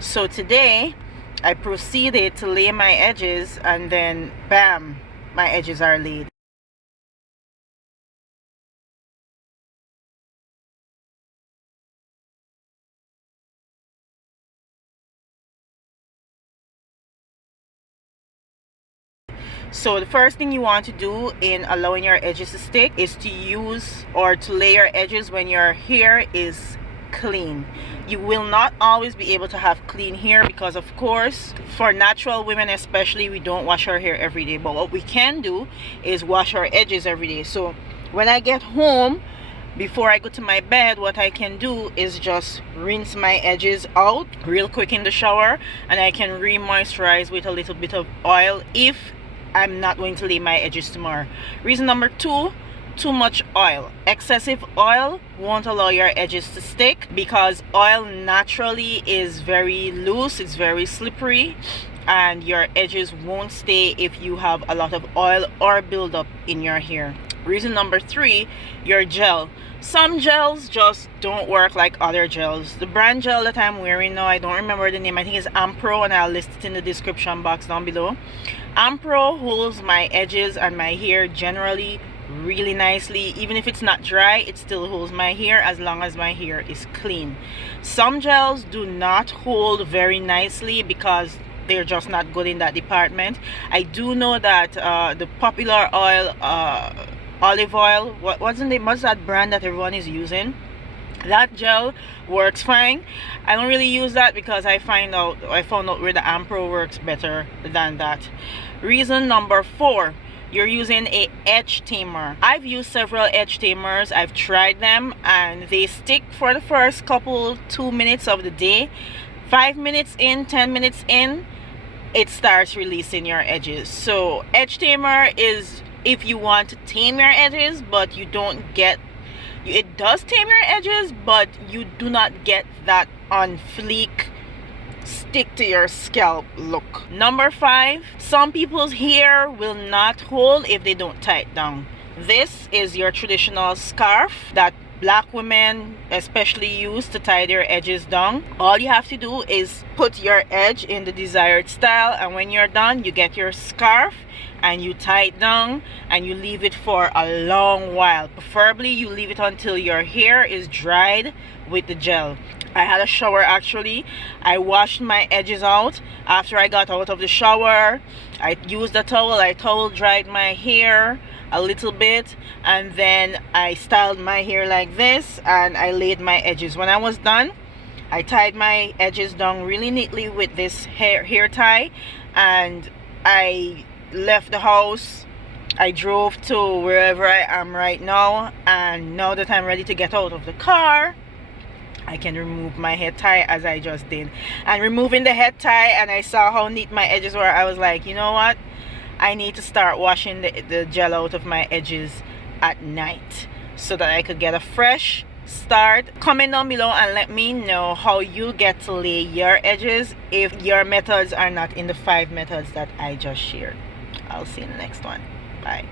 So today I proceeded to lay my edges, and then bam, my edges are laid. So the first thing you want to do in allowing your edges to stick is to use or to lay your edges when your hair is clean. You will not always be able to have clean hair because, of course, for natural women especially, we don't wash our hair every day. But what we can do is wash our edges every day. So when I get home, before I go to my bed, what I can do is just rinse my edges out real quick in the shower, and I can re-moisturize with a little bit of oil if I'm not going to lay my edges tomorrow. Reason number 2, too much oil. Excessive oil won't allow your edges to stick because oil naturally is very loose, it's very slippery, and your edges won't stay if you have a lot of oil or buildup in your hair. Reason number 3, your gel. Some gels just don't work like other gels. The brand gel that I'm wearing now, I don't remember the name, I think it's Ampro, and I'll list it in the description box down below. Ampro holds my edges and my hair generally really nicely. Even if it's not dry, it still holds my hair as long as my hair is clean. Some gels do not hold very nicely because they're just not good in that department. I do know that the popular oil, olive oil, what's that brand that everyone is using, that gel works fine. I don't really use that because I found out where the Ampro works better than that. Reason number 4, you're using a edge tamer. I've used several edge tamers. I've tried them and they stick for the first 2 minutes of the day. 5 minutes in, 10 minutes in, it starts releasing your edges. So edge tamer is if you want to tame your edges, but you don't get, it does tame your edges, but you do not get that on fleek, stick to your scalp look. Number 5, some people's hair will not hold if they don't tie it down. This is your traditional scarf that black women especially use to tie their edges down. All you have to do is put your edge in the desired style, and when you're done, you get your scarf and you tie it down and you leave it for a long while. Preferably you leave it until your hair is dried with the gel. I had a shower actually. I washed my edges out after I got out of the shower. I used a towel, I towel dried my hair a little bit, and then I styled my hair like this and I laid my edges. When I was done, I tied my edges down really neatly with this hair tie, and I left the house. I drove to wherever I am right now, and now that I'm ready to get out of the car, I can remove my head tie as I just did. And removing the head tie, and I saw how neat my edges were, I was like, you know what, I need to start washing the gel out of my edges at night so that I could get a fresh start. Comment down below and let me know how you get to lay your edges if your methods are not in the 5 methods that I just shared. I'll see you in the next one. Bye.